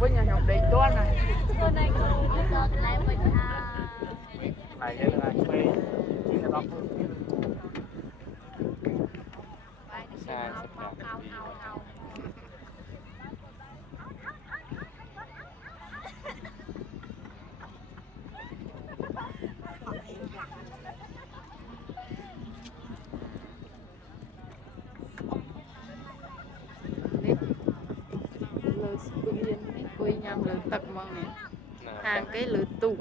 với nhà học đi toán này này lại mình này cái là phê chỉ là bóc xa sắp gặp đi lừa yên quỳ nhằm lừa tật mong này hàng cái lừa tủ